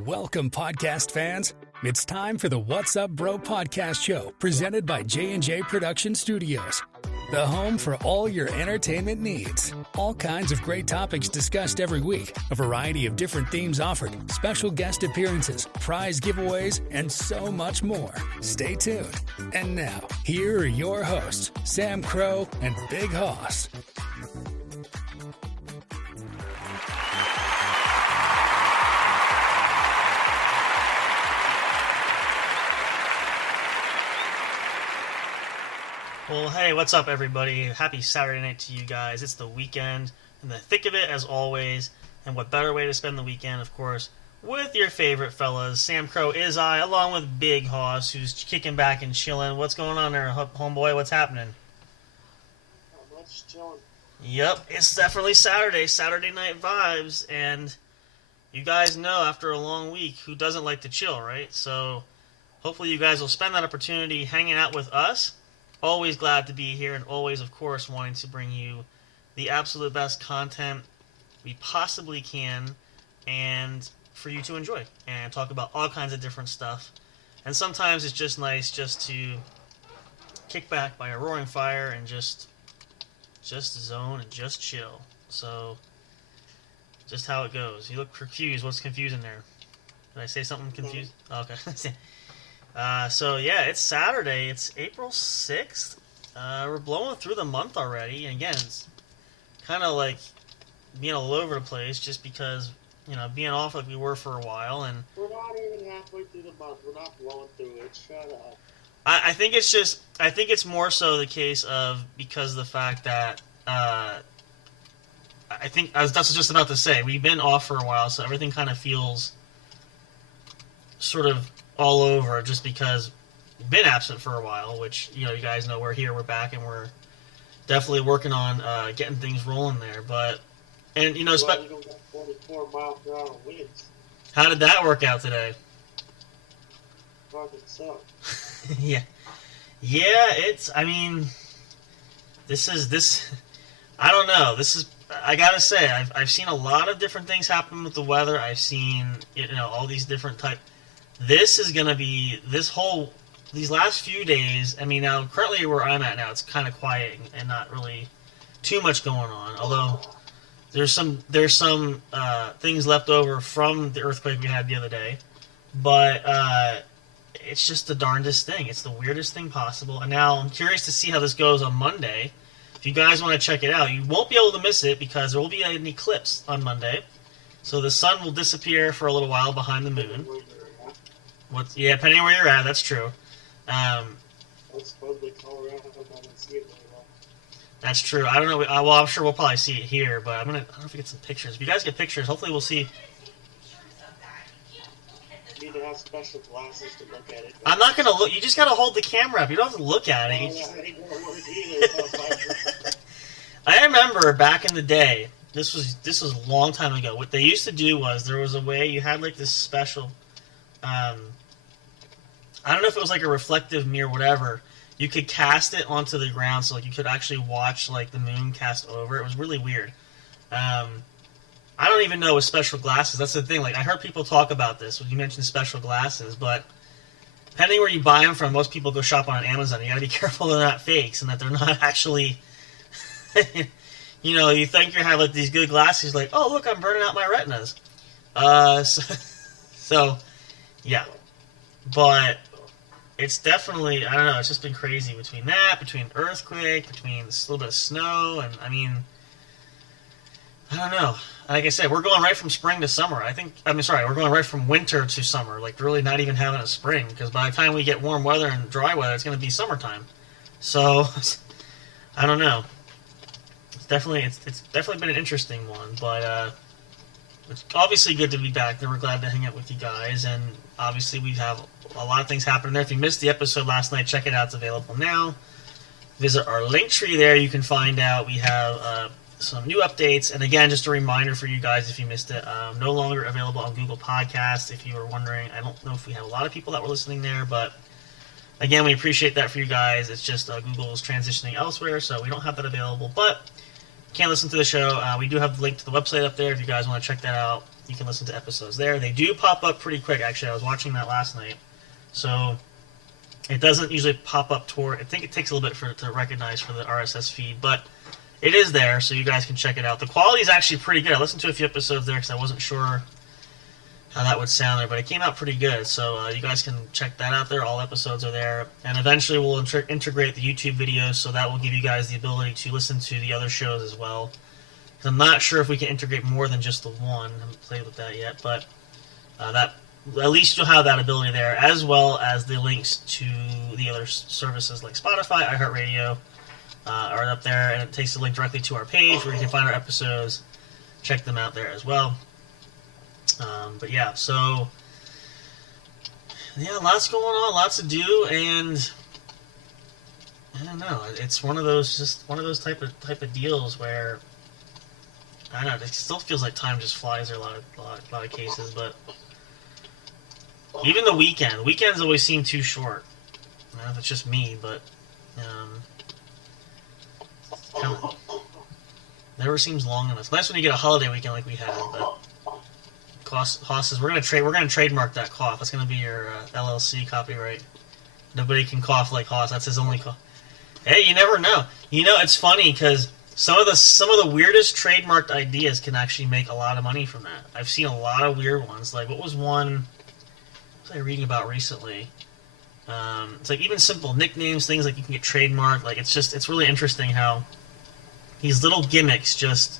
Welcome, podcast fans. It's time for the What's Up Bro podcast show, presented by J&J Production Studios, the home for all your entertainment needs. All kinds of great topics discussed every week, a variety of different themes offered, special guest appearances, prize giveaways, and so much more. Stay tuned. And now, here are your hosts, Samcro and Bighoss. Well, hey, what's up, everybody? Happy Saturday night to you guys. It's the weekend, in the thick of it, as always. And what better way to spend the weekend, of course, with your favorite fellas. Samcro is I, along with Bighoss, who's kicking back and chilling. What's going on there, homeboy? What's happening? Not much, chilling. Yep, it's definitely Saturday night vibes. And you guys know, after a long week, who doesn't like to chill, right? So hopefully you guys will spend that opportunity hanging out with us. Always glad to be here, and always, of course, wanting to bring you the absolute best content we possibly can, and for you to enjoy, and talk about all kinds of different stuff. And sometimes it's just nice just to kick back by a roaring fire and just zone and just chill. So, just how it goes. You look confused. What's confusing there? Did I say something confused? Oh, okay. So yeah, it's Saturday. It's April 6th. We're blowing through the month already. And again, it's kind of like being all over the place just because, you know, being off like we were for a while. And we're not even halfway through the month. We're not blowing through it. Shut up. I think it's more so the case of because of the fact that I was just about to say, we've been off for a while, so everything kind of feels sort of all over just because we've been absent for a while, which, you know, you guys know we're here, we're back, and we're definitely working on getting things rolling there. But, and, you know, you don't got 44 mile per hour winds. How did that work out today? Fucking suck. Yeah, it's, I mean, I don't know, I gotta say, I've seen a lot of different things happen with the weather. I've seen, you know, all these different this is going to be, these last few days, I mean, now, currently where I'm at now, it's kind of quiet and not really too much going on, although there's some things left over from the earthquake we had the other day, but it's just the darndest thing. It's the weirdest thing possible, and now I'm curious to see how this goes on Monday. If you guys want to check it out, you won't be able to miss it because there will be an eclipse on Monday, so the sun will disappear for a little while behind the moon. Yeah, depending on where you're at, that's true. That's true. I don't know. Well, I'm sure we'll probably see it here, but I don't know if we get some pictures. If you guys get pictures, hopefully we'll see. You need to have special glasses to look at it. I'm not gonna look. You just gotta hold the camera up. You don't have to look at it. I remember back in the day. This was a long time ago. What they used to do was there was a way you had like this special. I don't know if it was like a reflective mirror, whatever. You could cast it onto the ground, so like you could actually watch like the moon cast over. It was really weird. I don't even know with special glasses. That's the thing. Like I heard people talk about this when you mentioned special glasses, but depending where you buy them from, most people go shop on Amazon. You got to be careful they're not fakes and that they're not actually. You know, you think you have like these good glasses, like, oh look, I'm burning out my retinas. So yeah, but it's definitely, I don't know, it's just been crazy between earthquake, between this little bit of snow, and I mean, I don't know. Like I said, we're going right from spring to summer. We're going right from winter to summer, like really not even having a spring, because by the time we get warm weather and dry weather, it's going to be summertime. So, I don't know. It's definitely been an interesting one, but it's obviously good to be back, and we're glad to hang out with you guys, and obviously we have a lot of things happening there. If you missed the episode last night, check it out. It's available now. Visit our link tree there. You can find out we have some new updates, and again, just a reminder for you guys if you missed it, no longer available on Google Podcasts. If you were wondering, I don't know if we have a lot of people that were listening there, but again, we appreciate that for you guys. It's just Google is transitioning elsewhere, so we don't have that available, but can't listen to the show, we do have the link to the website up there. If you guys want to check that out, you can listen to episodes there. They do pop up pretty quick, actually. I was watching that last night. So it doesn't usually pop up toward... I think it takes a little bit to recognize for the RSS feed, but it is there, so you guys can check it out. The quality is actually pretty good. I listened to a few episodes there because I wasn't sure how that would sound there, but it came out pretty good. So you guys can check that out there. All episodes are there. And eventually we'll integrate the YouTube videos, so that will give you guys the ability to listen to the other shows as well. Because I'm not sure if we can integrate more than just the one. I haven't played with that yet, but that at least you'll have that ability there, as well as the links to the other services like Spotify, iHeartRadio are up there, and it takes the link directly to our page where you can find our episodes. Check them out there as well. But yeah, so yeah, lots going on, lots to do, and I don't know. It's one of those type of deals where I don't know. It still feels like time just flies there a lot of cases, but even the weekends always seem too short. I don't know if it's just me, but never seems long enough. Nice when you get a holiday weekend like we had, but. Hoss says we're gonna trademark that cough. That's gonna be your LLC copyright. Nobody can cough like Hoss. That's his only cough. Hey, you never know. You know, it's funny because some of the weirdest trademarked ideas can actually make a lot of money from that. I've seen a lot of weird ones. Like, what was one? What was I reading about recently? It's like even simple nicknames, things like you can get trademarked. Like, it's really interesting how these little gimmicks just.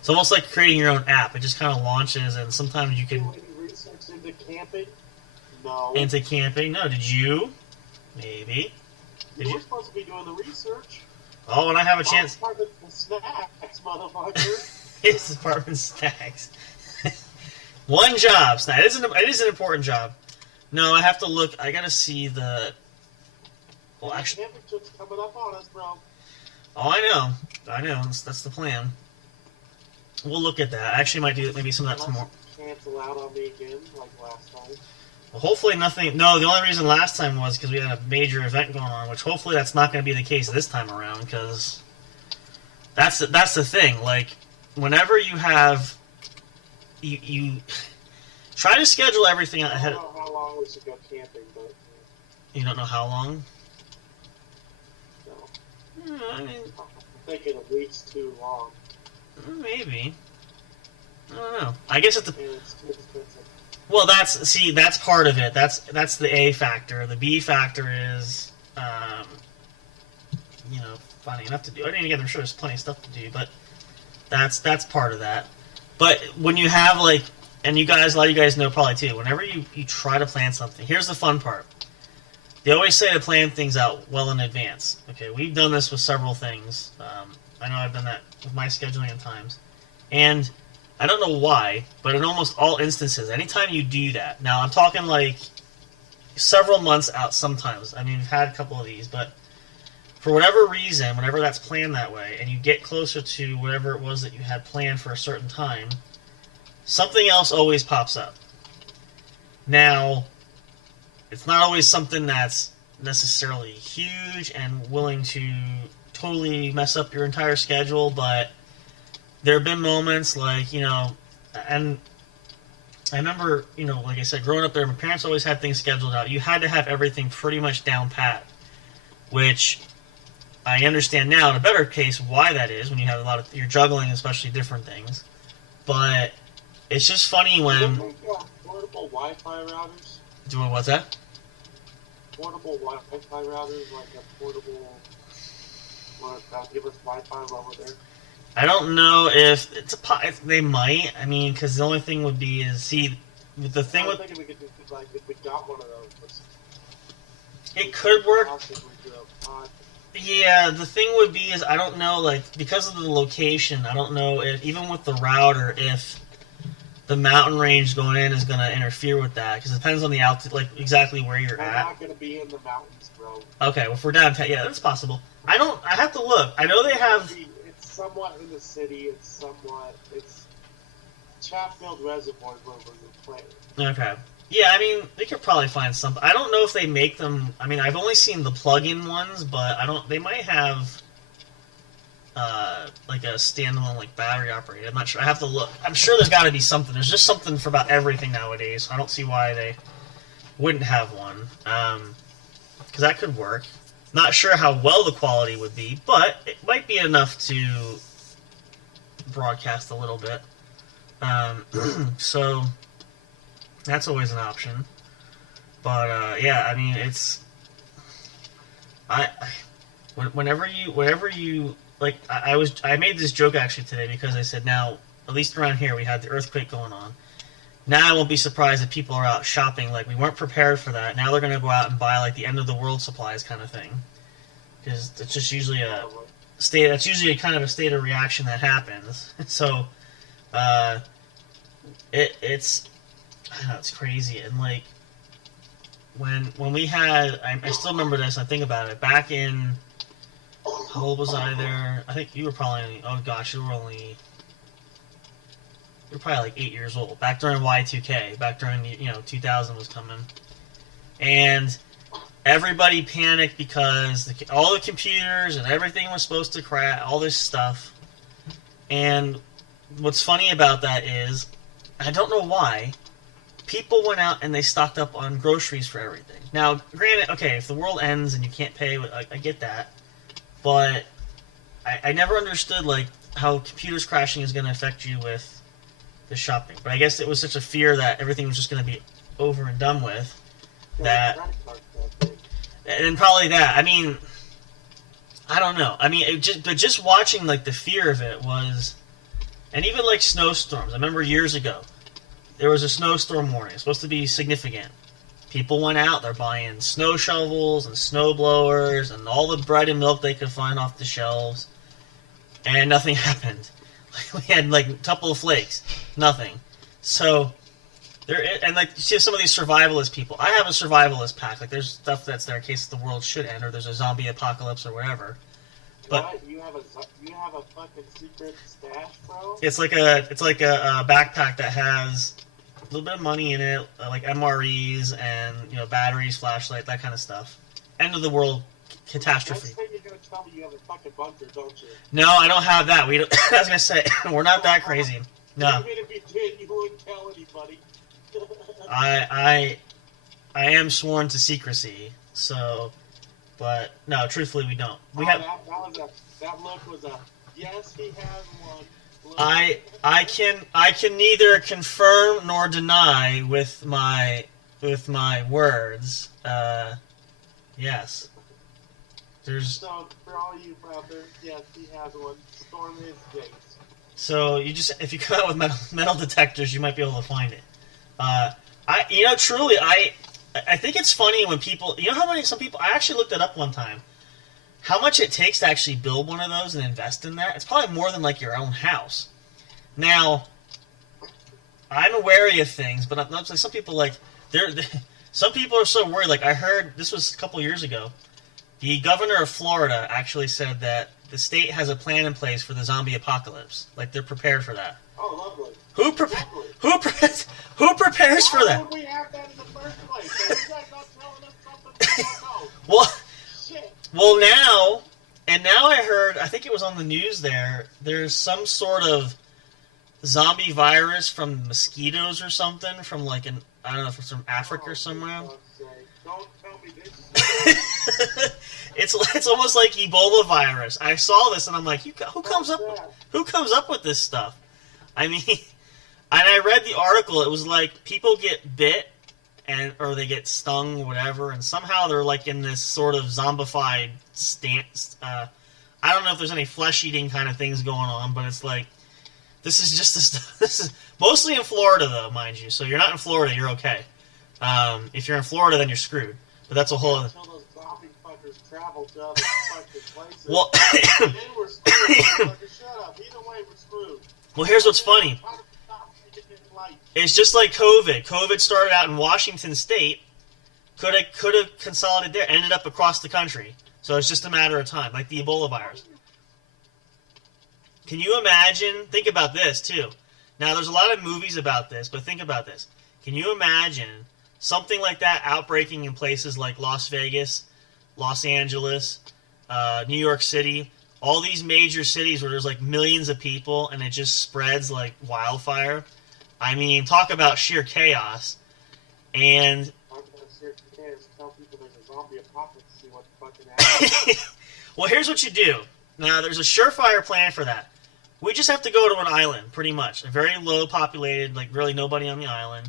It's almost like creating your own app. It just kind of launches, and sometimes you can... Any research into camping? No. Into camping? No. Did you? Maybe. You were supposed to be doing the research. Oh, when I have a chance... Apartment snacks, motherfucker. It's apartment snacks. One job. It is an important job. No, I have to look. I gotta see the... Well, actually... Camping trip's coming up on us, bro. Oh, I know. That's the plan. We'll look at that. I actually might do maybe some of that tomorrow. Cancel out on me again, like last time. Well, hopefully nothing... No, the only reason last time was because we had a major event going on, which hopefully that's not going to be the case this time around, because that's the thing. Like, whenever you have... You try to schedule everything ahead. I don't know how long we should go camping, but... You don't know how long? No. I mean... I'm thinking a week's too long. Maybe. I don't know. I guess it's too expensive. Well, that's part of it. That's the A factor. The B factor is, finding enough to do. I mean, again, I'm sure there's plenty of stuff to do, but that's part of that. But when you have and a lot of you guys know probably too, whenever you try to plan something, here's the fun part. They always say to plan things out well in advance. Okay, we've done this with several things. I know I've done that with my scheduling at times. And I don't know why, but in almost all instances, anytime you do that, now I'm talking like several months out sometimes. I mean, we've had a couple of these, but for whatever reason, whenever that's planned that way, and you get closer to whatever it was that you had planned for a certain time, something else always pops up. Now, it's not always something that's necessarily huge and willing to totally mess up your entire schedule, but there have been moments and I remember, like I said, growing up there, my parents always had things scheduled out. You had to have everything pretty much down pat, which I understand now in a better case why that is when you have you're juggling, especially different things. But it's just funny when... Portable Wi-Fi routers? What's that? Portable Wi-Fi routers, like a portable... give us Wi-Fi while we're there? I don't know if they might. I mean, because the only thing would be is the thing with. I was thinking we could just if we got one of those. It could work. Yeah, the thing would be is I don't know, because of the location, I don't know if even with the router if the mountain range going in is going to interfere with that, because it depends on the altitude, exactly where you're at. We're not going to be in the mountains, bro. Okay, well, if we're downtown, yeah, that's possible. I have to look. I know they have... It's somewhat in the city, it's Chatfield Reservoir is where we're playing. Okay. Yeah, I mean, they could probably find something. I don't know if they make them... I mean, I've only seen the plug-in ones, but they might have... like a standalone like battery operated. I'm not sure. I have to look. I'm sure there's got to be something. There's just something for about everything nowadays. I don't see why they wouldn't have one. Because that could work. Not sure how well the quality would be, but it might be enough to broadcast a little bit. So that's always an option. But yeah, I mean, it's whenever you like, I made this joke actually today because I said, now at least around here we had the earthquake going on. Now I won't be surprised if people are out shopping. Like, we weren't prepared for that. Now they're going to go out and buy like the end of the world supplies kind of thing, because it's just usually a state. That's usually kind of a state of reaction that happens. So, it's I don't know, it's crazy. And like when we had, I still remember this. I think about it back in, how old was I there? I think you were probably, oh gosh, you were probably like 8 years old. Back during Y2K, back during, 2000 was coming. And everybody panicked because all the computers and everything was supposed to crash, all this stuff. And what's funny about that is, I don't know why, people went out and they stocked up on groceries for everything. Now, granted, okay, if the world ends and you can't pay, I get that. But I never understood, like, how computers crashing is going to affect you with the shopping. But I guess it was such a fear that everything was just going to be over and done with, that, and probably that. I mean, I don't know. I mean, but just watching like the fear of it was, and even like snowstorms. I remember years ago, there was a snowstorm warning. It's supposed to be significant. People went out. They're buying snow shovels and snow blowers and all the bread and milk they could find off the shelves, and nothing happened. We had like a couple of flakes, nothing. So there, and like, you see some of these survivalist people. I have a survivalist pack. Like, there's stuff that's there in case the world should end or there's a zombie apocalypse or whatever. But what? You have a fucking secret stash, bro? it's like a backpack that has a little bit of money in it, like MREs and batteries, flashlight, that kind of stuff. End of the world catastrophe. Next thing you're gonna tell me you have a fucking bunker, don't you? No, I don't have that. I was gonna say we're not that crazy. No. Even if you did, you wouldn't tell anybody. I am sworn to secrecy. So, but no, truthfully, we don't. We have. That look was a yes. He has one. Look. I can neither confirm nor deny with my words. Yes. So, for all you out there, yes, he has one. Storm his gates. So if you come out with metal detectors, you might be able to find it. Truly, I think it's funny when people, some people, I actually looked it up one time, how much it takes to actually build one of those and invest in that. It's probably more than like your own house. Now, I'm wary of things, but I'm not like, some people like, some people are so worried. Like, I heard, this was a couple years ago, the governor of Florida actually said that the state has a plan in place for the zombie apocalypse. Like, they're prepared for that. Oh, lovely. Who prepares for that? Why would we have that in the first place? Are you guys not telling us something we don't know? Well, Shit. Well, now I heard, I think it was on the news there's some sort of zombie virus from mosquitoes or something, from like I don't know if it's from Africa or somewhere. Don't tell me this. It's almost like Ebola virus. I saw this and I'm like, who comes up with this stuff? I mean, and I read the article. It was like people get bit or they get stung, whatever, and somehow they're like in this sort of zombified stance. I don't know if there's any flesh-eating kind of things going on, but it's like this is just this is mostly in Florida, though, mind you. So you're not in Florida, you're okay. If you're in Florida, then you're screwed. But that's a whole other. Until those zombie fuckers travel to other fucking places. Well, and then we're screwed. Shut up. Either way, we're screwed. Well, here's what's funny. It's just like COVID. COVID started out in Washington State, could have consolidated there, ended up across the country. So it's just a matter of time, like the Ebola virus. Can you imagine? Think about this, too. Now, there's a lot of movies about this, but think about this. Can you imagine something like that outbreaking in places like Las Vegas, Los Angeles, New York City, all these major cities where there's like millions of people and it just spreads like wildfire. I mean, talk about sheer chaos. And Talk about sheer chaos. Tell people there's a zombie apocalypse. See what fucking happens. well, here's what you do. Now, there's a surefire plan for that. We just have to go to an island, pretty much. A very low populated, like really nobody on the island.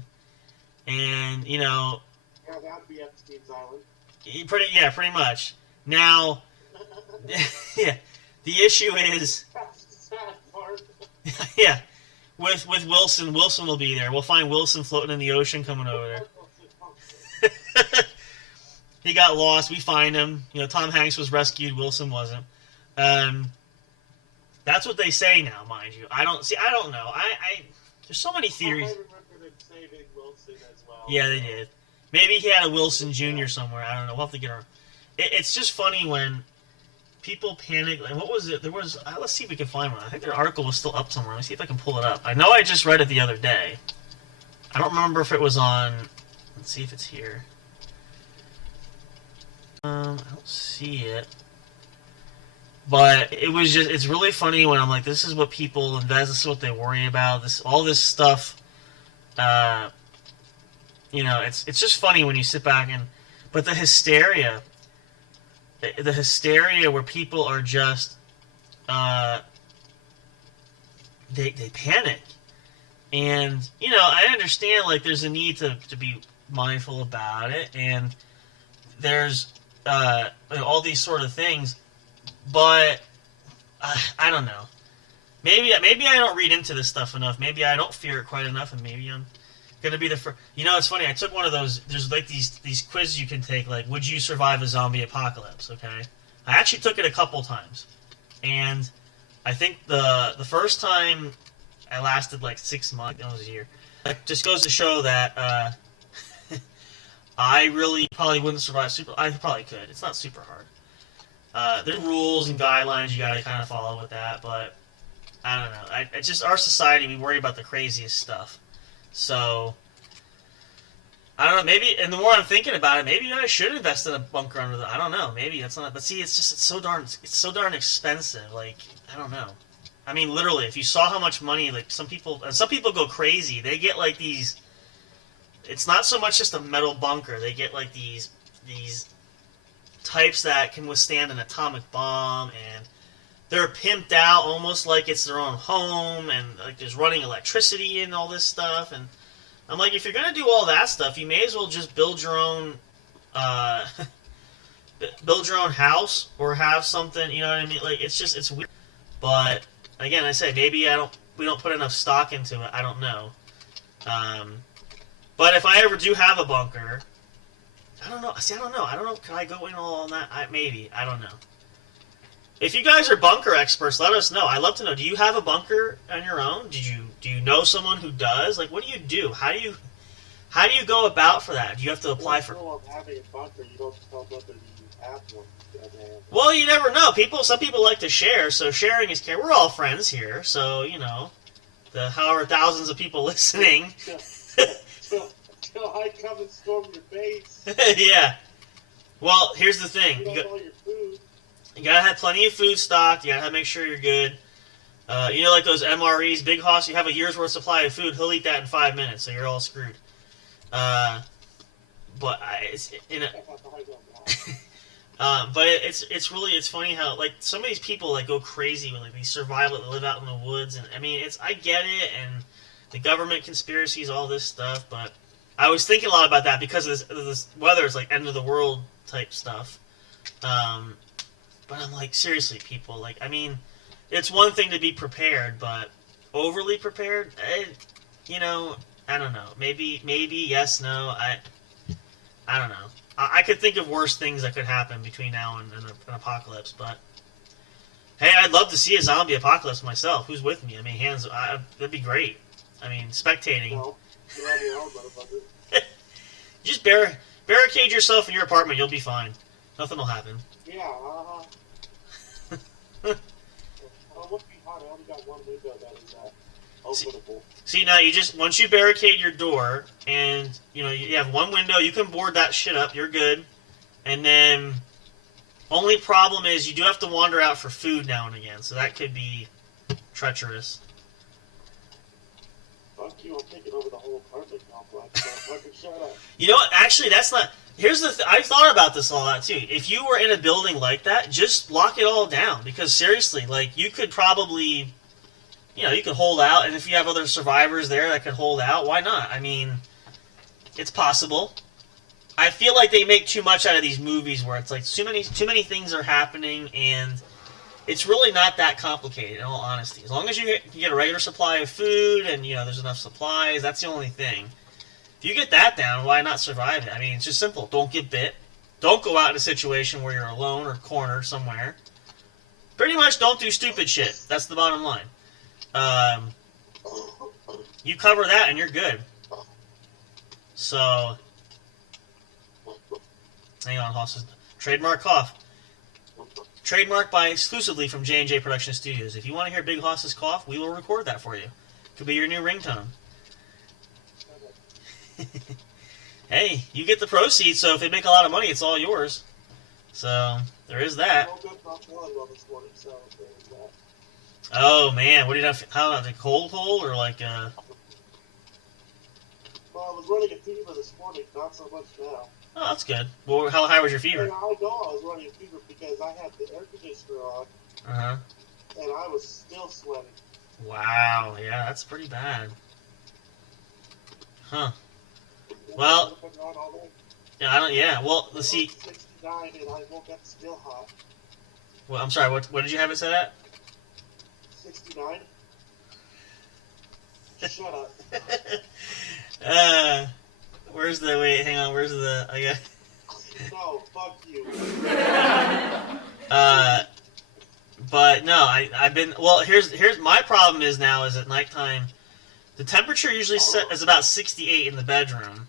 And, you know... Yeah, that'd be Epstein's Island. Pretty much. Now, yeah, the issue is... That's the sad part. yeah, with Wilson will be there. We'll find Wilson floating in the ocean coming over there. He got lost. We find him. You know, Tom Hanks was rescued. Wilson wasn't. That's what they say now, mind you. I don't know. I there's so many theories. I remember them saving Wilson as well. Yeah, they did. Maybe he had a Wilson Jr. somewhere. I don't know. We'll have to get her. It's just funny when people panic. Like, what was it? There was. Let's see if we can find one. I think their article was still up somewhere. Let me see if I can pull it up. I know I just read it the other day. I don't remember if it was on. Let's see if it's here. I don't see it. But it was just—it's really funny when I'm like, "This is what people invest. This is what they worry about. All this stuff." You know, it's just funny when you sit back but the hysteria where people are just, they panic, and you know, I understand like there's a need to be mindful about it, and there's all these sort of things. But I don't know. Maybe I don't read into this stuff enough. Maybe I don't fear it quite enough, and maybe I'm gonna be the first. You know, it's funny. I took one of those. There's like these quizzes you can take. Like, would you survive a zombie apocalypse? Okay. I actually took it a couple times, and I think the first time I lasted like 6 months. That was a year. It just goes to show that I really probably wouldn't survive. I probably could. It's not super hard. There's rules and guidelines you gotta kind of follow with that, but I don't know. It's just our society. We worry about the craziest stuff. So I don't know. Maybe, and the more I'm thinking about it, maybe I should invest in a bunker under the. I don't know. Maybe that's not. But see, it's so darn expensive. Like, I don't know. I mean, literally, if you saw how much money, like some people go crazy. They get like these. It's not so much just a metal bunker. They get like these types that can withstand an atomic bomb, and they're pimped out almost like it's their own home, and like there's running electricity and all this stuff. And I'm like, if you're gonna do all that stuff, you may as well just build your own house, or have something. You know what I mean? Like, it's weird. But again, I say maybe we don't put enough stock into it. I don't know. But if I ever do have a bunker, I don't know. See, I don't know. Can I go in all on that? Maybe. I don't know. If you guys are bunker experts, let us know. I'd love to know. Do you have a bunker on your own? Do you know someone who does? Like, what do you do? How do you go about for that? Do you have to apply for? Well, having a bunker, you don't tell whether you have one. Well, you never know. Some people like to share, so sharing is care. We're all friends here, so you know, however thousands of people listening. Till I come and storm your base. Yeah. Well, here's the thing. You all your food. You gotta have plenty of food stocked. You gotta make sure you're good. You know, like those MREs, Bighoss, you have a year's worth of supply of food. He'll eat that in 5 minutes, so you're all screwed. But it's funny how like some of these people like go crazy when like they survival, they live out in the woods, and I mean I get it, and the government conspiracies, all this stuff, but I was thinking a lot about that because of this weather. It's like end of the world type stuff. But I'm like, seriously, people, like, I mean, it's one thing to be prepared, but overly prepared, you know, I don't know. Maybe, yes, no, I don't know. I could think of worse things that could happen between now and an apocalypse, but hey, I'd love to see a zombie apocalypse myself. Who's with me? I mean, that'd be great. I mean, spectating. Well, you're on your own, motherfucker. Just barricade yourself in your apartment. You'll be fine. Nothing will happen. Yeah, It won't be hot. I only got one window that is openable. See, now once you barricade your door, and you know you have one window, you can board that shit up. You're good, and then Only problem is you do have to wander out for food now and again, so that could be treacherous. Fuck you, I'm taking over the whole apartment complex. So fucking shut up. You know what? Actually, that's not... Here's the I thought about this a lot, too. If you were in a building like that, just lock it all down. Because, seriously, like, you could probably... You know, you could hold out, and if you have other survivors there that could hold out, why not? I mean, it's possible. I feel like they make too much out of these movies where it's like too many things are happening, and it's really not that complicated, in all honesty. As long as you get a regular supply of food, and, you know, there's enough supplies, that's the only thing. If you get that down, why not survive it? I mean, it's just simple. Don't get bit. Don't go out in a situation where you're alone or cornered somewhere. Pretty much don't do stupid shit. That's the bottom line. You cover that and you're good. So, hang on, Hoss. Trademark cough. Trademarked by exclusively from J&J Production Studios. If you want to hear Big Hoss's cough, we will record that for you. Could be your new ringtone. Hey, you get the proceeds, so if they make a lot of money, it's all yours. So, there is that. Oh, man, what did you have? How, like a cold or like Well, I was running a fever this morning, not so much now. Oh, that's good. Well, how high was your fever? And I know I was running a fever because I had the air conditioner on. Uh-huh. And I was still sweating. Wow, yeah, that's pretty bad. Huh. Well, yeah, I don't. Yeah, well, let's see. 69 and I woke up still hot. Well, I'm sorry. What did you have it set at? 69. Shut up. Where's the wait? Hang on. Where's the? I got. No, fuck you. But no, I've been. Well, here's my problem is now is at nighttime. The temperature usually set is about 68 in the bedroom.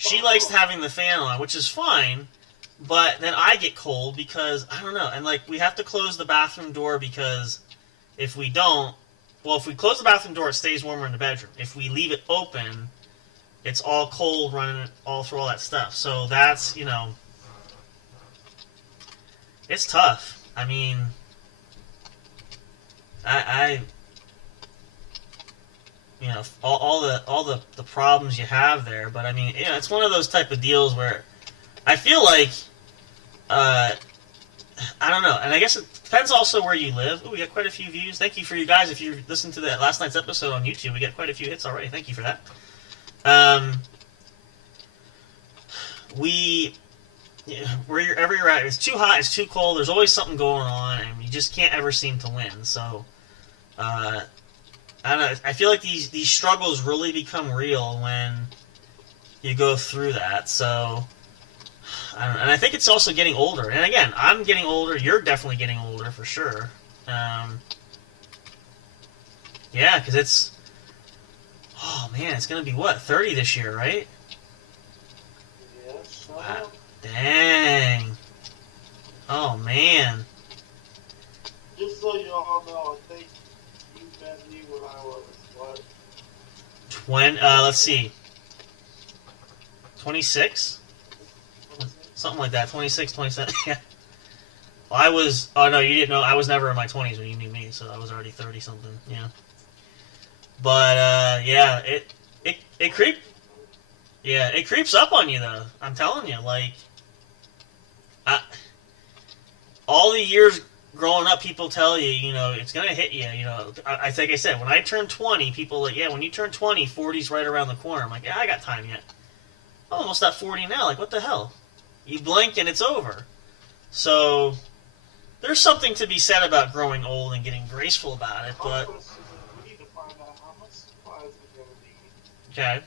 She likes having the fan on, which is fine, but then I get cold because, I don't know, and like, we have to close the bathroom door because if we don't, well, if we close the bathroom door, it stays warmer in the bedroom. If we leave it open, it's all cold running all through all that stuff. So that's, you know, it's tough. I mean, you know, all the problems you have there, but I mean, you know, it's one of those type of deals where I feel like, I don't know, and I guess it depends also where you live. Ooh, we got quite a few views. Thank you for you guys. If you listened to that last night's episode on YouTube, we got quite a few hits already. Thank you for that. Wherever you're at, it's too hot, it's too cold. There's always something going on, and you just can't ever seem to win. So, I don't know. I feel like these struggles really become real when you go through that. So, I don't know. And I think it's also getting older. And again, I'm getting older. You're definitely getting older for sure. Yeah, because it's... Oh, man, it's going to be, what, 30 this year, right? Yes. Wow. Dang. Oh, man. Just so you all know, I think you met me when I was, what? Let's see. 26? Something like that. 26, 27. Yeah. Well, I was... Oh, no, you didn't know. I was never in my 20s when you knew me, so I was already 30-something. Yeah. But, yeah, it creeps... Yeah, it creeps up on you, though. I'm telling you, like... all the years growing up, people tell you, you know, it's going to hit you, you know. I think I said, when I turned 20, people like, yeah, when you turn 20, 40's right around the corner. I'm like, yeah, I got time yet. I'm almost at 40 now. Like, what the hell? You blink and it's over. So, there's something to be said about growing old and getting graceful about it, but... We need to find out how much supplies we're going to need. Okay.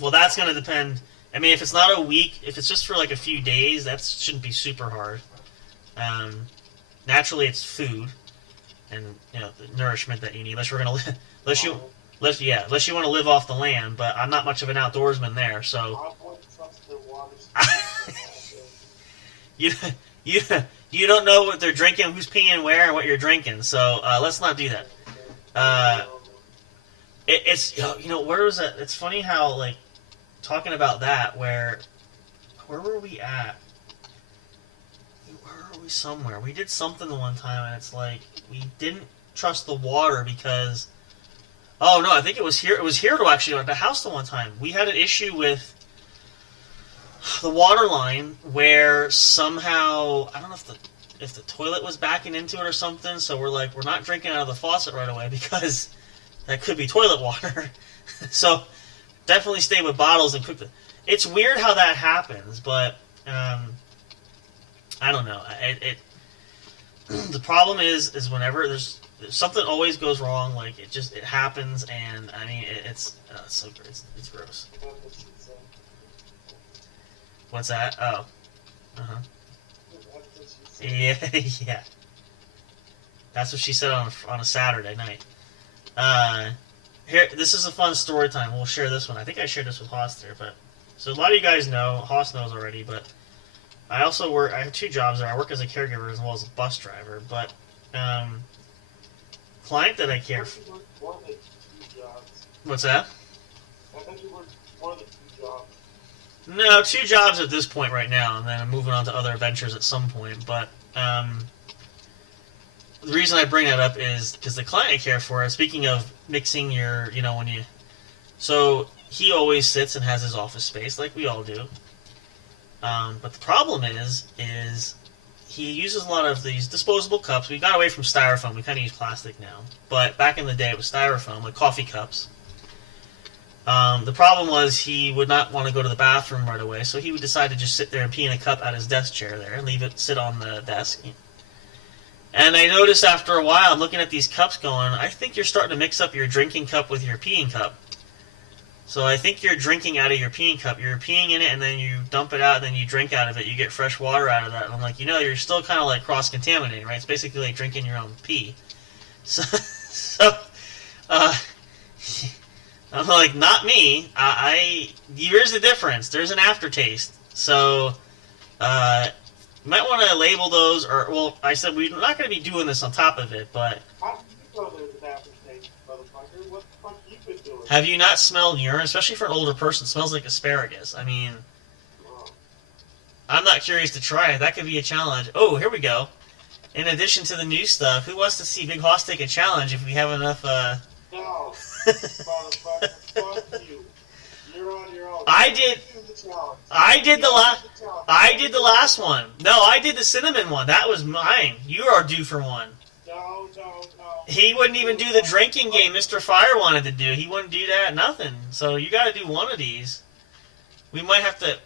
Well, that's going to depend... I mean, if it's not a week, if it's just for like a few days, that shouldn't be super hard. Naturally, it's food and, you know, the nourishment that you need. Unless you're going to, unless you want to live off the land. But I'm not much of an outdoorsman there, so. You don't know what they're drinking, who's peeing where, and what you're drinking. So let's not do that. It's you know, where was that? It's funny how, like, talking about that, where were we at? were we somewhere? We did something the one time, and it's like we didn't trust the water because. Oh no, I think it was here. It was here to actually at the house the one time. We had an issue with the water line where somehow I don't know if the toilet was backing into it or something. So we're not drinking out of the faucet right away because that could be toilet water. So definitely stay with bottles and cook the. It's weird how that happens, but I don't know. The problem is whenever there's something always goes wrong. Like it happens, and I mean it's so it's gross. What's that? Oh, yeah, yeah. That's what she said on a Saturday night. Here, this is a fun story time. We'll share this one. I think I shared this with Haas there, but so a lot of you guys know. Haas knows already, but I also work. I have 2 jobs there. I work as a caregiver as well as a bus driver, but client that I care for. What's that? I think you worked more than 2 jobs. No, 2 jobs at this point right now, and then I'm moving on to other ventures at some point. But the reason I bring that up is because the client I care for, speaking of mixing your, when you... So he always sits and has his office space, like we all do. But the problem is he uses a lot of these disposable cups. We got away from styrofoam. We kind of use plastic now. But back in the day, it was styrofoam, like coffee cups. The problem was he would not want to go to the bathroom right away, so he would decide to just sit there and pee in a cup at his desk chair there and leave it sit on the desk. And I noticed after a while, I'm looking at these cups going, I think you're starting to mix up your drinking cup with your peeing cup. So I think you're drinking out of your peeing cup. You're peeing in it, and then you dump it out, and then you drink out of it. You get fresh water out of that. And I'm like, you're still kind of like cross-contaminating, right? It's basically like drinking your own pee. So I'm like, not me. Here's the difference. There's an aftertaste. So, you might want to label those, I said we're not going to be doing this on top of it, but... How do you know there's an aftertaste, motherfucker? What the fuck you been doing? Have you not smelled urine? Especially for an older person, it smells like asparagus. I mean, I'm not curious to try it. That could be a challenge. Oh, here we go. In addition to the new stuff, who wants to see Bighoss take a challenge if we have enough, No. Motherfucker, fuck you. You're on your own. I did the last one. No, I did the cinnamon one. That was mine. You are due for one. No. He wouldn't even do the drinking game Mr. Fire wanted to do. He wouldn't do that, nothing. So you gotta do one of these. We might have to...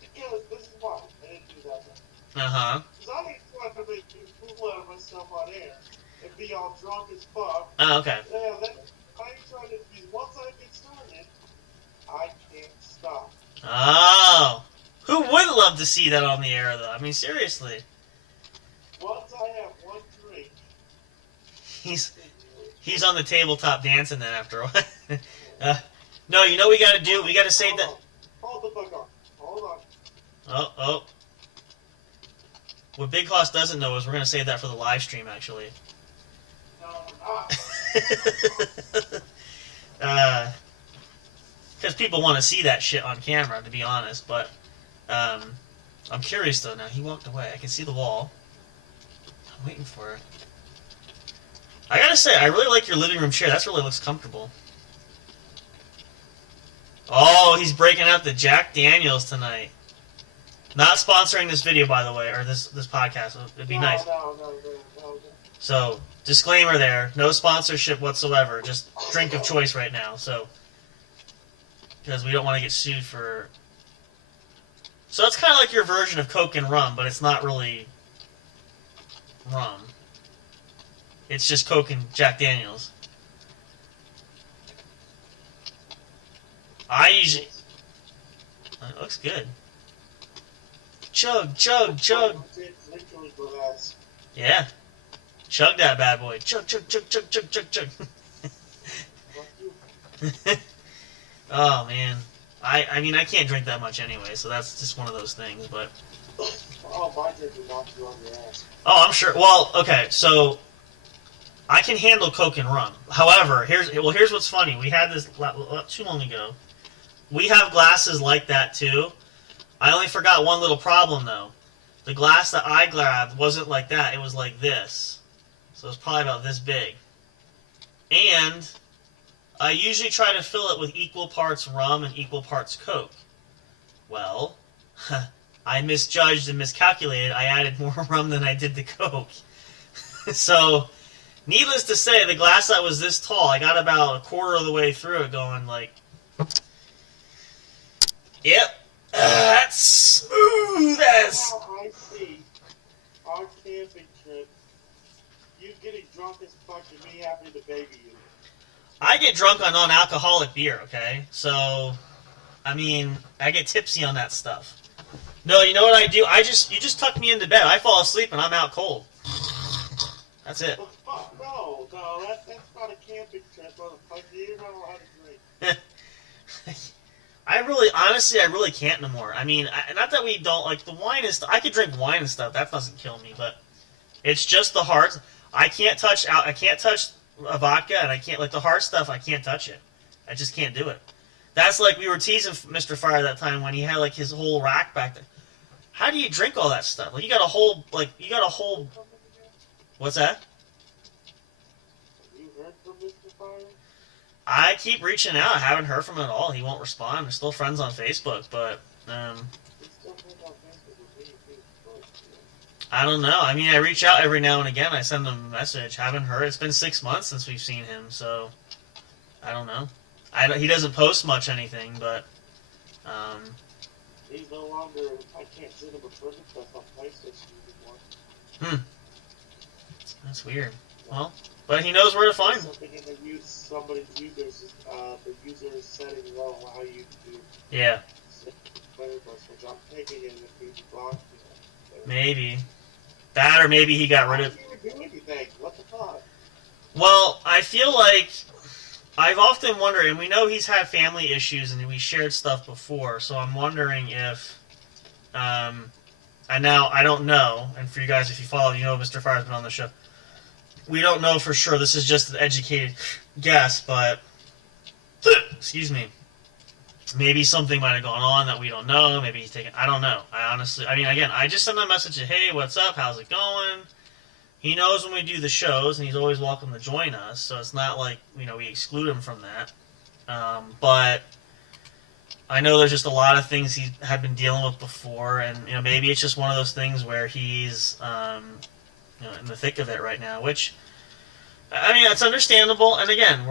Because this is why I didn't do that one. Uh-huh. Because I didn't want to make a fool out of myself on air and be all drunk as fuck. Oh, okay. Yeah, I ain't trying to... Because once I get started, I can't stop. Oh. Who wouldn't love to see that on the air, though? I mean, seriously. Once I have one drink... He's on the tabletop dancing then after a while. No, you know what we gotta do? We gotta save that... Hold the fuck on. Hold on. Oh. What Bighoss doesn't know is we're gonna save that for the live stream, actually. No, not. Because people want to see that shit on camera, to be honest. But I'm curious though. Now he walked away. I can see the wall. I'm waiting for it. I gotta say, I really like your living room chair. That really looks comfortable. Oh, he's breaking out the Jack Daniels tonight. Not sponsoring this video, by the way, or this podcast. It'd be nice. No. So, disclaimer there. No sponsorship whatsoever. Just drink of choice right now. So, because we don't want to get sued for... So it's kind of like your version of Coke and rum, but it's not really rum. It's just Coke and Jack Daniels. It looks good. Chug. Yeah. Chug that bad boy. Chug. Oh, man. I mean, I can't drink that much anyway, so that's just one of those things, but... Oh, my drink would knock you on your ass. Oh, I'm sure. Well, okay, so... I can handle Coke and rum. However, here's what's funny. We had this too long ago. We have glasses like that, too. I only forgot one little problem, though. The glass that I grabbed wasn't like that. It was like this. So it's probably about this big. And I usually try to fill it with equal parts rum and equal parts Coke. Well, I misjudged and miscalculated. I added more rum than I did the Coke. So, needless to say, the glass that was this tall, I got about a quarter of the way through it going like, yep, that's smooth as... Now I see our camping trip, you getting drunk as fuck and me having to baby you. I get drunk on non-alcoholic beer, okay? So, I mean, I get tipsy on that stuff. No, you know what I do? You just tuck me into bed. I fall asleep and I'm out cold. That's it. Well, fuck, no, that's not a camping trip, motherfucker. You're not allowed to drink. Honestly, I really can't no more. I mean, not that we don't, like, the wine and stuff. I could drink wine and stuff. That doesn't kill me, but it's just the hard. I can't touch a vodka, and I can't, like, the hard stuff, I can't touch it. I just can't do it. That's like, we were teasing Mr. Fire that time when he had, like, his whole rack back there. How do you drink all that stuff? Like, you got a whole... What's that? Have you heard from Mr. Fire? I keep reaching out. I haven't heard from him at all. He won't respond. We're still friends on Facebook, but, He's still friends on Facebook with me, too. I don't know. I mean, I reach out every now and again. I send him a message. Haven't heard. It's been 6 months since we've seen him, so I don't know. He doesn't post much anything, but He's no longer... I can't send him a friend request on PlayStation anymore. That's weird. Well, but he knows where to find him. Something in somebody's users, the user setting will allow you to do. Yeah. Friend request, which I'm taking it if he blocked you. Maybe. That, or maybe he got rid of... Why didn't you do anything? What the fuck? Well, I feel like... I've often wondered, and we know he's had family issues, and we shared stuff before, so I'm wondering if... and now, I don't know, and for you guys, if you follow, you know Mr. Fire's been on the show. We don't know for sure. This is just an educated guess, but... Excuse me. Maybe something might have gone on that we don't know. Maybe he's taken... I don't know. I mean, again, I just send him a message, hey, what's up? How's it going? He knows when we do the shows, and he's always welcome to join us, so it's not like, we exclude him from that. But I know there's just a lot of things he had been dealing with before, and, maybe it's just one of those things where he's, in the thick of it right now, which... I mean, that's understandable, and again,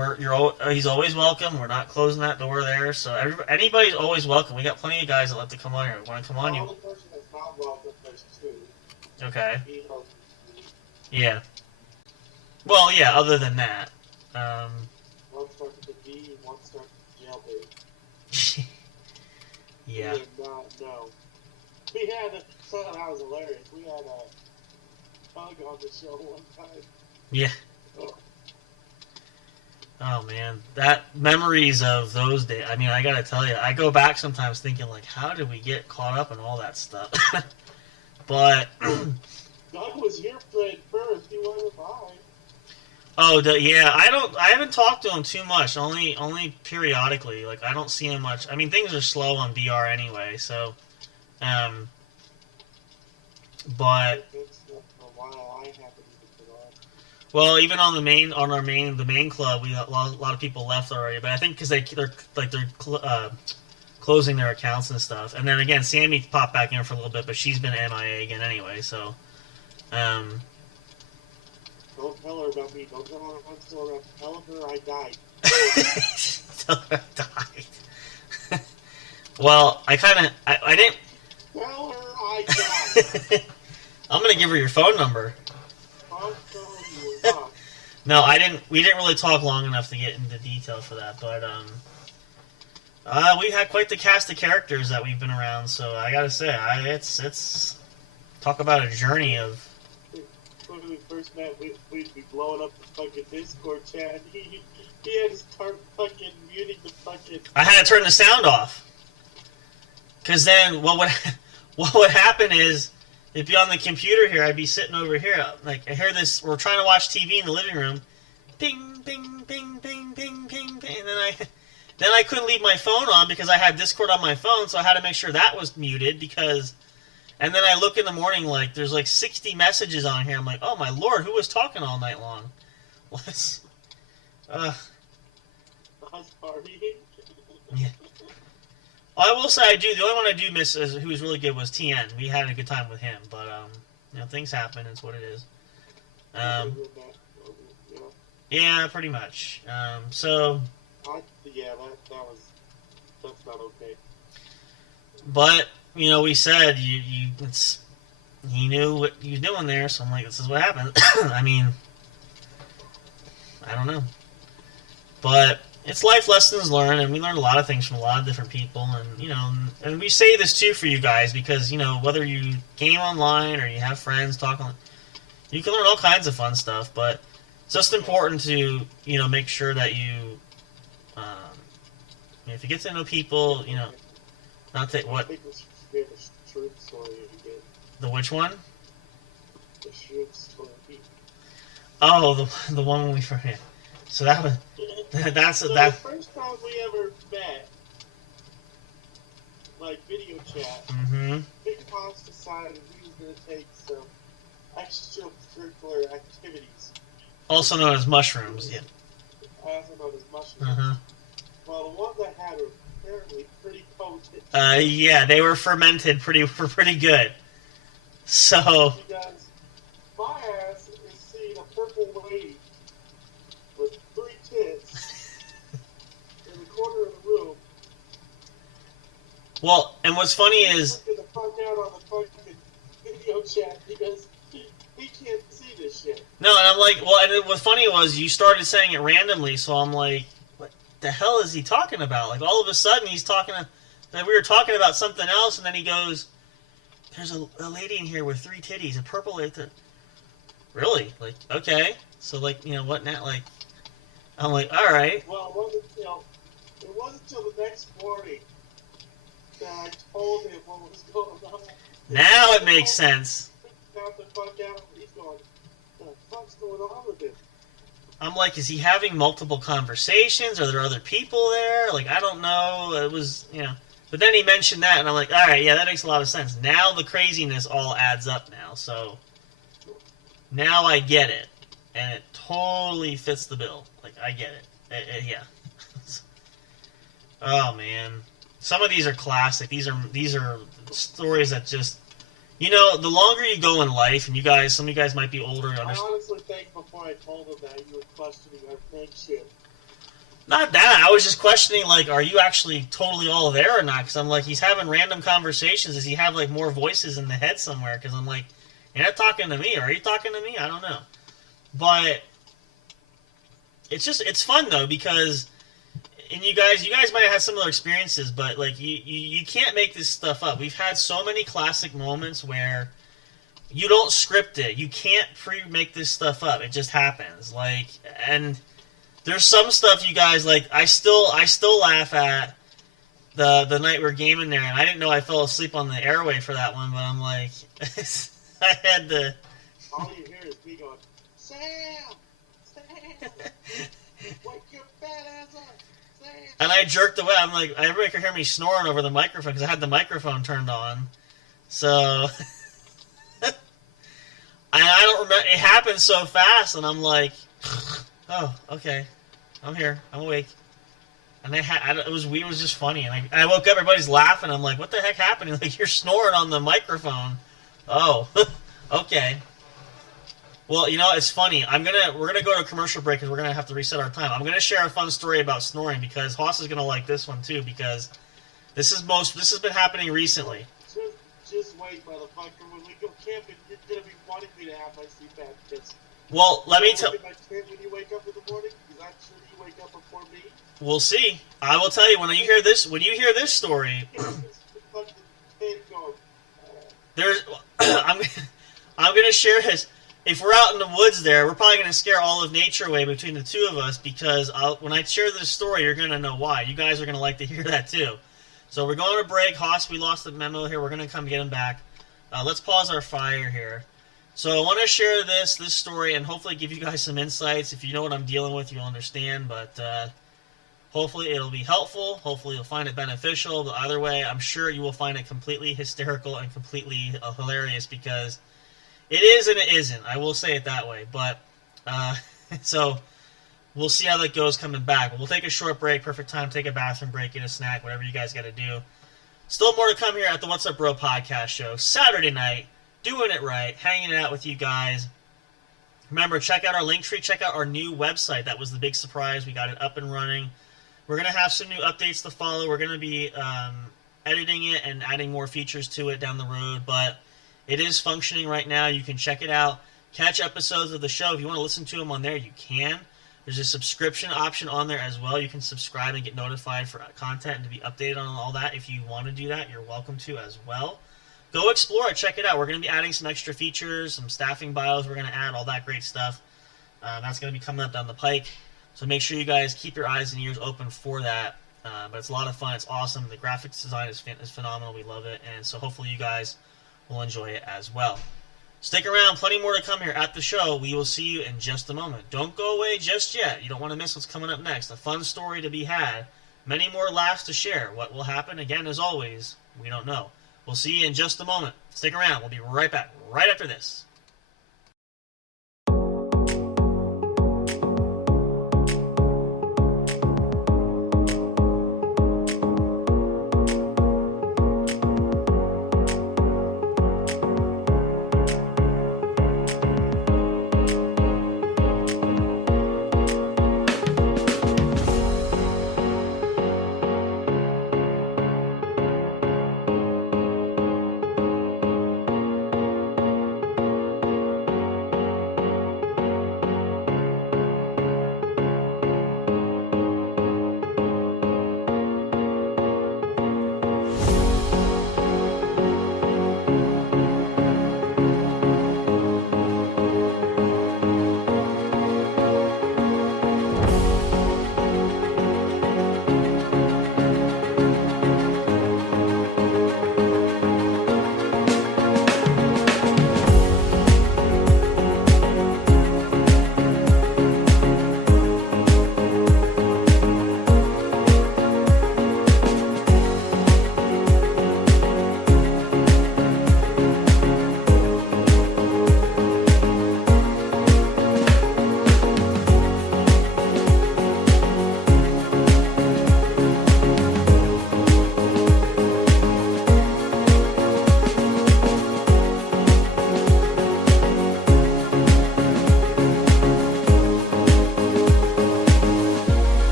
he's always welcome. We're not closing that door there, so anybody's always welcome. We got plenty of guys that like to come on here. Want to come on? The only person that's not welcome, there's two. Okay. He knows. Yeah. Well, yeah, other than that. One starts with a D, one starts with jailbait. Yeah. We did not know. We had that was hilarious. We had a bug on the show one time. Yeah. Oh man, memories of those days. I mean, I gotta tell you, I go back sometimes thinking like, how did we get caught up in all that stuff? But Doug was here first. He wasn't behind. Oh, yeah. I haven't talked to him too much. Only periodically. Like, I don't see him much. I mean, things are slow on BR anyway. So, but. Well, even on the main club, a lot of people left already. But I think because they're closing their accounts and stuff. And then again, Sammy popped back in for a little bit, but she's been MIA again anyway. So, don't tell her about me. Don't tell her I'm still around. Tell her I died. Tell her I died. Well, I didn't. Tell her I died. I'm gonna give her your phone number. I'm telling you not. No, we didn't really talk long enough to get into detail for that, but we had quite the cast of characters that we've been around. So I gotta say, it's talk about a journey of. When we first met, we'd be blowing up the fucking Discord chat. He had to start fucking muting the fucking. I had to turn the sound off. Cause then what would happen is it'd be on the computer here. I'd be sitting over here, like I hear this. We're trying to watch TV in the living room. Ping, ping, ping, ping, ping, ping, ping, and then I couldn't leave my phone on because I had Discord on my phone, so I had to make sure that was muted because And then I look in the morning, like, there's like 60 messages on here. I'm like, oh my lord, who was talking all night long? What's... House party. Yeah. Well, I will say the only one I do miss who was really good was TN. We had a good time with him, but things happen. It's what it is. Yeah, pretty much. So. That's not okay. But we said he knew what he was doing there, so I'm like, this is what happened. I mean, I don't know, but it's life lessons learned, and we learn a lot of things from a lot of different people, and we say this too for you guys because whether you game online or you have friends talking, you can learn all kinds of fun stuff, but it's just important to make sure that you if you get to know people, not take what. I think we should get a shrimp story again. The which one? The shrimp story. Oh, the one when we forget. So that was that's so that. The first time we ever met, like video chat. Mm-hmm. Bighoss decided he was going to take some extracurricular activities. Also known as mushrooms. Yeah. Also known as mushrooms. Uh-huh. Well, the ones I had were apparently pretty potent. Yeah, they were fermented pretty good. So. You guys, my ass is seeing a purple lady with 3 tits in the corner of the room. Well, and what's funny is. Looking the fuck out on the fucking video chat because he can't see this shit. No, and I'm like, well, and what's funny was you started saying it randomly, so I'm like, what the hell is he talking about? Like, all of a sudden he's talking, we were talking about something else, and then he goes, there's a lady in here with 3 titties, a purple lady. Really? Like, okay. So, like, what now? Like, I'm like, all right. Well, it wasn't until the next morning that I told him what was going on. Now it makes sense. Got the fuck out, and he's going, what the fuck's going on with him? I'm like, is he having multiple conversations? Are there other people there? Like, I don't know. It was, But then he mentioned that, and I'm like, all right, yeah, that makes a lot of sense. Now the craziness all adds up now, so now I get it. And it totally fits the bill. Like, I get it. Yeah. Oh, man. Some of these are classic. These are stories that just... the longer you go in life, and some of you guys might be older. I honestly think before I told him that you were questioning our friendship. Not that. I was just questioning, like, are you actually totally all there or not? Because I'm like, he's having random conversations. Does he have, like, more voices in the head somewhere? Because I'm like, you're not talking to me. Are you talking to me? I don't know. But it's fun, though, because... And you guys might have had similar experiences, but like you can't make this stuff up. We've had so many classic moments where you don't script it. You can't pre-make this stuff up. It just happens. Like, and there's some stuff you guys like. I still laugh at the night we were gaming there, and I didn't know I fell asleep on the airway for that one. But I'm like, I had to. All you hear is me going, Sam, wake your fat ass up. And I jerked away. I'm like, everybody could hear me snoring over the microphone because I had the microphone turned on. So, I don't remember. It happened so fast, and I'm like, oh, okay, I'm here. I'm awake. And it was weird. It was just funny. And I woke up. Everybody's laughing. I'm like, what the heck happened? Like, you're snoring on the microphone. Oh, okay. Well, it's funny. We're gonna go to a commercial break because we're gonna have to reset our time. I'm gonna share a fun story about snoring because Hoss is gonna like this one too because this has been happening recently. Just wait, motherfucker. When we go camping, you're gonna be wanting me to have my CPAP because. Well, let me tell. When you wake up in the morning, is that true? You wake up before me. We'll see. I will tell you when you hear this story. There's. I'm gonna share this. If we're out in the woods there, we're probably going to scare all of nature away between the two of us because when I share this story, you're going to know why. You guys are going to like to hear that too. So we're going to break. Hoss, we lost the memo here. We're going to come get him back. Let's pause our fire here. So I want to share this story and hopefully give you guys some insights. If you know what I'm dealing with, you'll understand. But Hopefully it'll be helpful. Hopefully you'll find it beneficial. But either way, I'm sure you will find it completely hysterical and completely hilarious, because it is and it isn't. I will say it that way. But so we'll see how that goes coming back. But we'll take a short break. Perfect time to take a bathroom break, get a snack, whatever you guys got to do. Still more to come here at the What's Up Bro podcast show. Saturday night, doing it right, hanging out with you guys. Remember, check out our link tree. Check out our new website. That was the big surprise. We got it up and running. We're going to have some new updates to follow. We're going to be editing it and adding more features to it down the road. But it is functioning right now. You can check it out. Catch episodes of the show. If you want to listen to them on there, you can. There's a subscription option on there as well. You can subscribe and get notified for content and to be updated on all that. If you want to do that, you're welcome to as well. Go explore it. Check it out. We're going to be adding some extra features, some staffing bios we're going to add, all that great stuff. That's going to be coming up down the pike. So make sure you guys keep your eyes and ears open for that. But it's a lot of fun. It's awesome. The graphics design is phenomenal. We love it. And so hopefully you guys will enjoy it as well. Stick around. Plenty more to come here at the show. We will see you in just a moment. Don't go away just yet. You don't want to miss what's coming up next. A fun story to be had. Many more laughs to share. What will happen, again, as always, we don't know. We'll see you in just a moment. Stick around. We'll be right back right after this.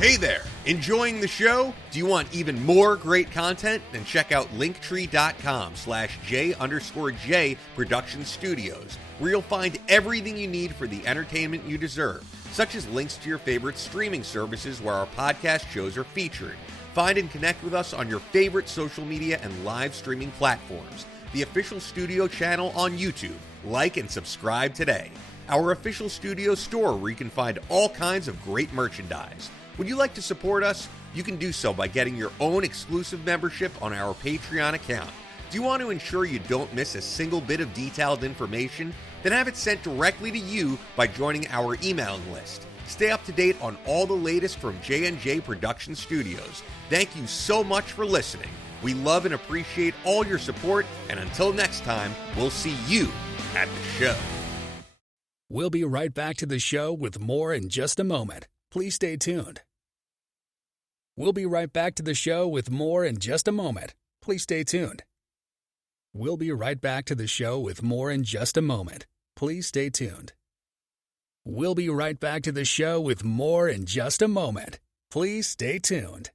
Hey there! Enjoying the show? Do you want even more great content? Then check out linktree.com/J_J Production Studios, where you'll find everything you need for the entertainment you deserve, such as links to your favorite streaming services where our podcast shows are featured. Find and connect with us on your favorite social media and live streaming platforms. The official studio channel on YouTube. Like and subscribe today. Our official studio store where you can find all kinds of great merchandise. Would you like to support us? You can do so by getting your own exclusive membership on our Patreon account. Do you want to ensure you don't miss a single bit of detailed information? Then have it sent directly to you by joining our emailing list. Stay up to date on all the latest from J&J Production Studios. Thank you so much for listening. We love and appreciate all your support, and until next time, we'll see you at the show. We'll be right back to the show with more in just a moment. Please stay tuned. We'll be right back to the show with more in just a moment. Please stay tuned. We'll be right back to the show with more in just a moment. Please stay tuned. We'll be right back to the show with more in just a moment. Please stay tuned.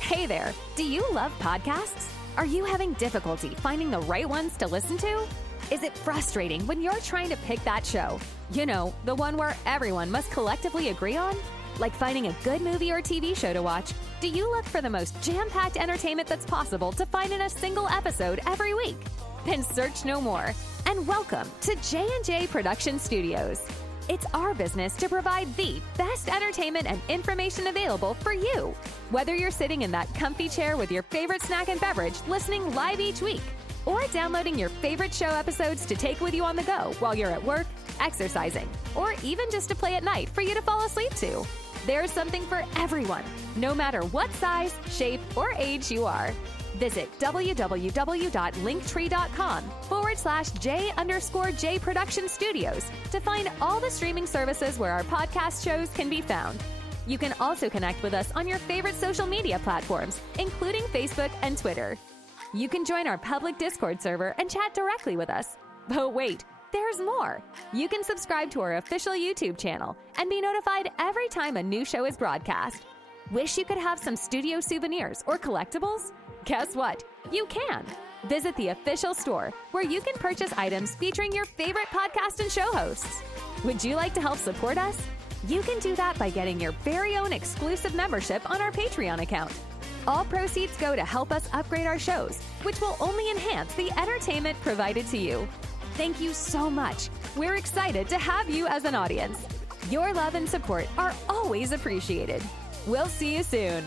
Hey there, do you love podcasts? Are you having difficulty finding the right ones to listen to? Is it frustrating when you're trying to pick that show? You know, the one where everyone must collectively agree on? Like finding a good movie or TV show to watch, do you look for the most jam-packed entertainment that's possible to find in a single episode every week? Then search no more, and welcome to J&J Production Studios. It's our business to provide the best entertainment and information available for you. Whether you're sitting in that comfy chair with your favorite snack and beverage listening live each week, or downloading your favorite show episodes to take with you on the go while you're at work, exercising, or even just to play at night for you to fall asleep to. There's something for everyone, no matter what size, shape, or age you are. Visit www.linktree.com/J_J Production Studios to find all the streaming services where our podcast shows can be found. You can also connect with us on your favorite social media platforms, including Facebook and Twitter. You can join our public Discord server and chat directly with us. But wait, there's more. You can subscribe to our official YouTube channel and be notified every time a new show is broadcast. Wish you could have some studio souvenirs or collectibles? Guess what? You can. Visit the official store where you can purchase items featuring your favorite podcast and show hosts. Would you like to help support us? You can do that by getting your very own exclusive membership on our Patreon account. All proceeds go to help us upgrade our shows, which will only enhance the entertainment provided to you. Thank you so much. We're excited to have you as an audience. Your love and support are always appreciated. We'll see you soon.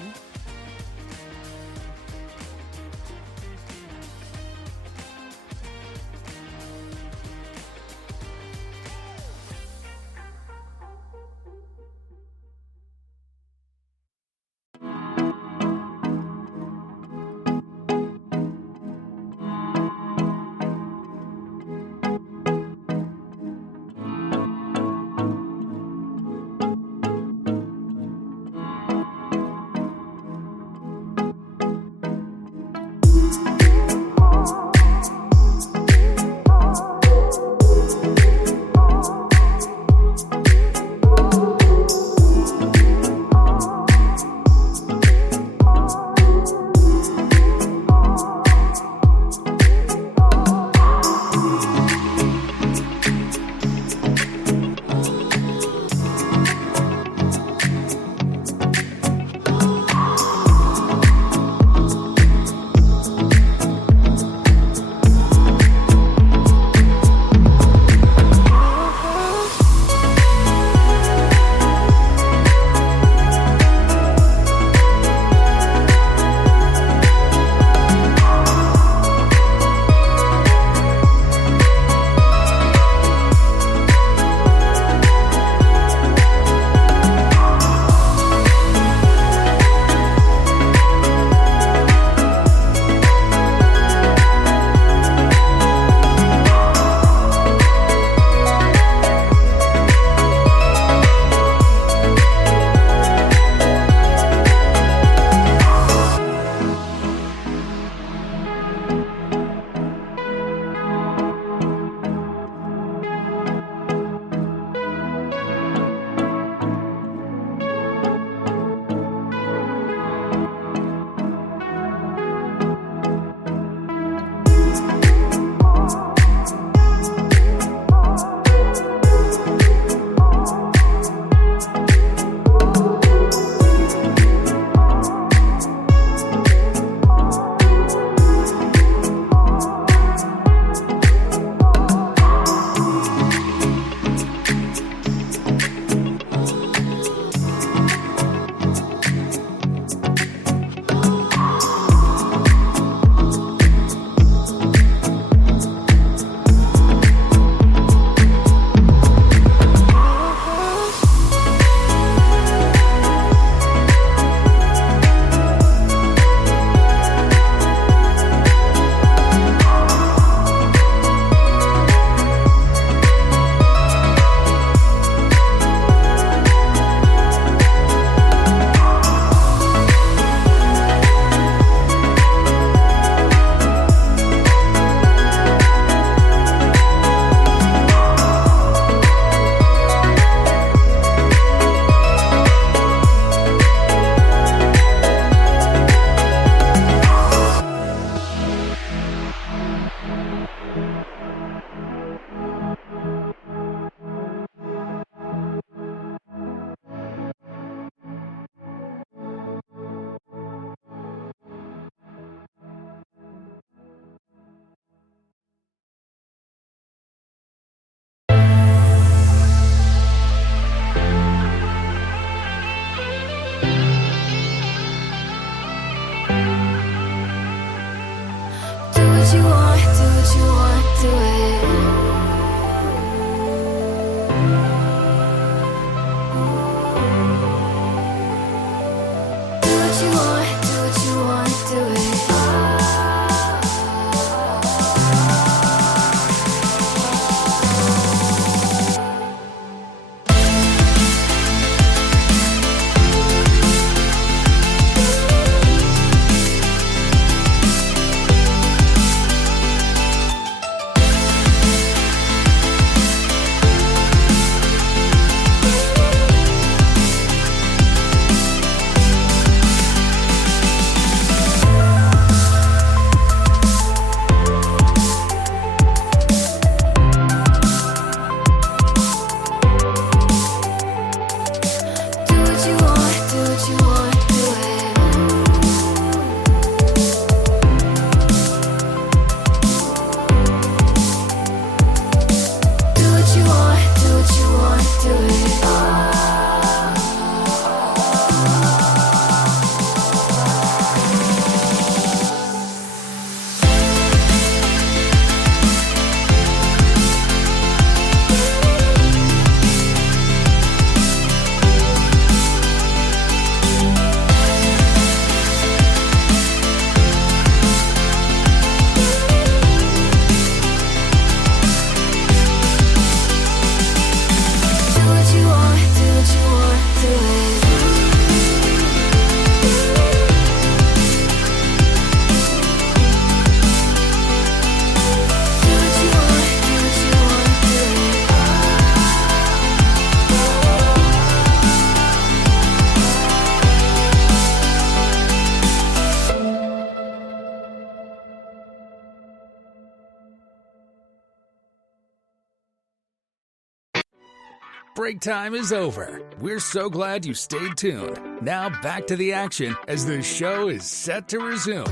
Break time is over. We're so glad you stayed tuned. Now back to the action as the show is set to resume.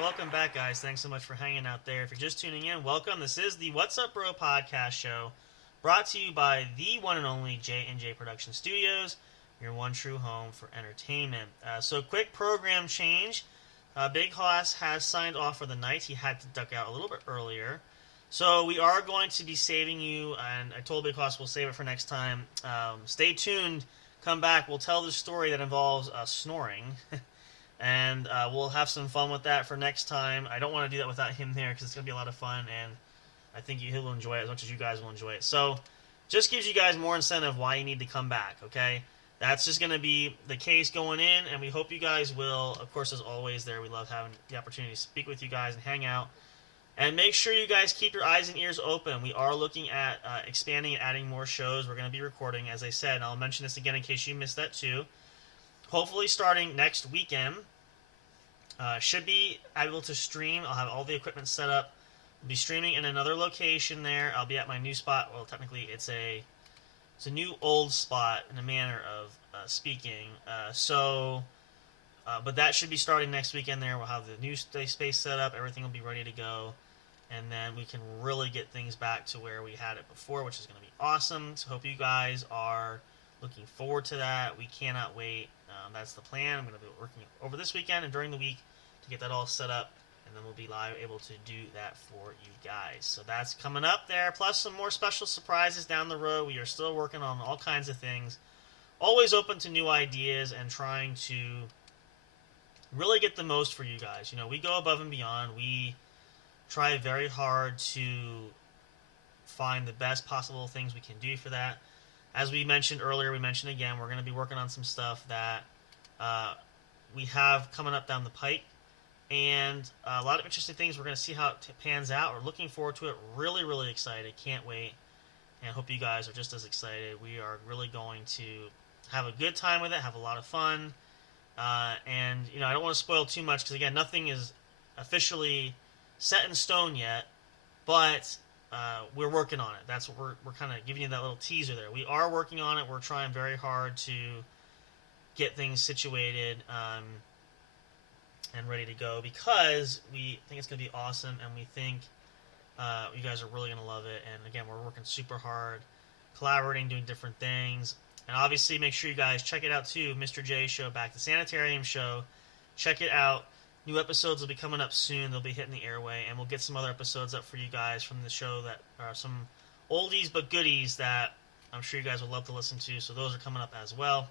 Welcome back, guys. Thanks so much for hanging out there. If you're just tuning in, welcome. This is the What's Up Bro podcast show, brought to you by the one and only J&J Production Studios, your one true home for entertainment. So quick program change. Bighoss has signed off for the night. He had to duck out a little bit earlier. So we are going to be saving you, and I told Bighoss we'll save it for next time. Stay tuned. Come back. We'll tell the story that involves snoring. And we'll have some fun with that for next time. I don't want to do that without him there because it's going to be a lot of fun, and I think he'll enjoy it as much as you guys will enjoy it. So just gives you guys more incentive why you need to come back, okay? That's just going to be the case going in, and we hope you guys will. Of course, as always there, we love having the opportunity to speak with you guys and hang out. And make sure you guys keep your eyes and ears open. We are looking at expanding and adding more shows. We're going to be recording, as I said, and I'll mention this again in case you missed that too. Hopefully starting next weekend. Should be able to stream. I'll have all the equipment set up. I'll be streaming in another location there. I'll be at my new spot. Well, technically, it's a new old spot in a manner of speaking. But that should be starting next weekend there. We'll have the new space set up. Everything will be ready to go. And then we can really get things back to where we had it before, which is going to be awesome. So hope you guys are looking forward to that. We cannot wait. That's the plan. I'm going to be working over this weekend and during the week to get that all set up, and then we'll be live able to do that for you guys. So that's coming up there, plus some more special surprises down the road. We are still working on all kinds of things, always open to new ideas and trying to really get the most for you guys. You know, we go above and beyond. We try very hard to find the best possible things we can do for that. As we mentioned earlier, we mentioned again, we're going to be working on some stuff that we have coming up down the pike. And a lot of interesting things. We're going to see how it pans out. We're looking forward to it. Really, really excited. Can't wait. And I hope you guys are just as excited. We are really going to have a good time with it, have a lot of fun. And, you know, I don't want to spoil too much because, again, nothing is officially set in stone yet. But we're working on it. That's what we're kind of giving you that little teaser there. We are working on it. We're trying very hard to get things situated and ready to go because we think it's going to be awesome, and we think you guys are really going to love it. And again, we're working super hard, collaborating, doing different things. And obviously, make sure you guys check it out too. Mr. J Show, Back to Sanitarium Show. Check it out. New episodes will be coming up soon. They'll be hitting the airway, and we'll get some other episodes up for you guys from the show that are some oldies but goodies that I'm sure you guys would love to listen to. So those are coming up as well.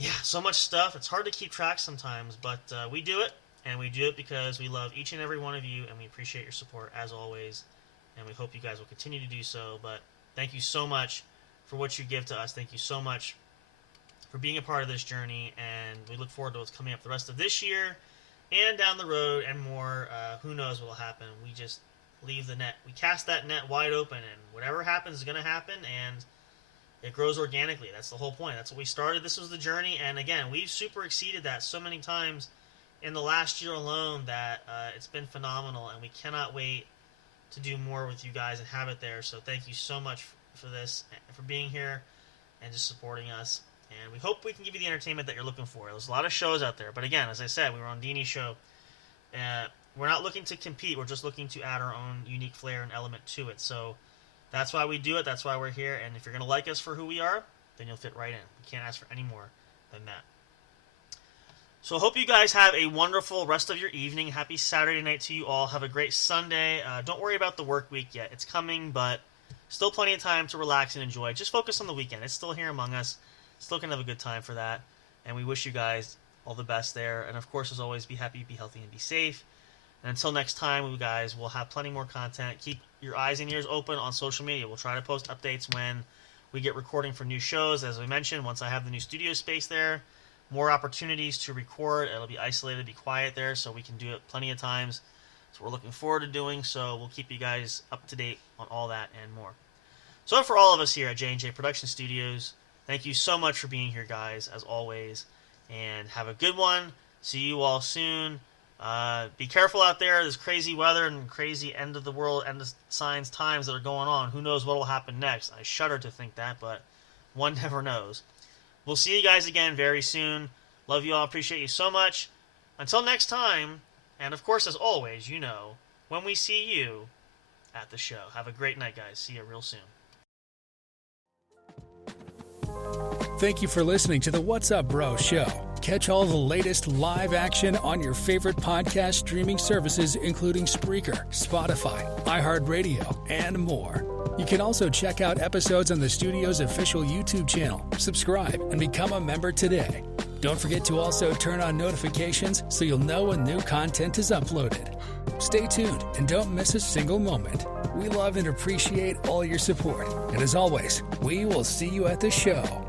Yeah, so much stuff. It's hard to keep track sometimes, but we do it, and we do it because we love each and every one of you, and we appreciate your support as always, and we hope you guys will continue to do so. But thank you so much for what you give to us. Thank you so much for being a part of this journey, and we look forward to what's coming up the rest of this year and down the road and more. Who knows what will happen. We just leave the net. We cast that net wide open, and whatever happens is going to happen, and it grows organically. That's the whole point. That's what we started. This was the journey, and again, we've super exceeded that so many times in the last year alone that it's been phenomenal, and we cannot wait to do more with you guys and have it there. So thank you so much for this, for being here, and just supporting us. And we hope we can give you the entertainment that you're looking for. There's a lot of shows out there. But again, as I said, we were on Deanie's show. We're not looking to compete. We're just looking to add our own unique flair and element to it. So that's why we do it. That's why we're here. And if you're going to like us for who we are, then you'll fit right in. We can't ask for any more than that. So I hope you guys have a wonderful rest of your evening. Happy Saturday night to you all. Have a great Sunday. Don't worry about the work week yet. It's coming, but still plenty of time to relax and enjoy. Just focus on the weekend. It's still here among us. Still can have a good time for that. And we wish you guys all the best there. And of course, as always, be happy, be healthy, and be safe. And until next time, you guys will have plenty more content. Keep your eyes and ears open on social media. We'll try to post updates when we get recording for new shows. As we mentioned, once I have the new studio space there, more opportunities to record. It'll be isolated, be quiet there, so we can do it plenty of times. So we're looking forward to doing so. We'll keep you guys up to date on all that and more. So for all of us here at J&J Production Studios, thank you so much for being here, guys, as always. And have a good one. See you all soon. Be careful out there. There's crazy weather and crazy end of the world, end of signs times that are going on. Who knows what will happen next? I shudder to think that, but one never knows. We'll see you guys again very soon. Love you all. Appreciate you so much. Until next time, and of course, as always, you know, when we see you at the show. Have a great night, guys. See you real soon. Thank you for listening to the What's Up Bro show. Catch all the latest live action on your favorite podcast streaming services, including Spreaker, Spotify, iHeartRadio, and more. You can also check out episodes on the studio's official YouTube channel. Subscribe and become a member today. Don't forget to also turn on notifications so you'll know when new content is uploaded. Stay tuned and don't miss a single moment. We love and appreciate all your support. And as always, we will see you at the show.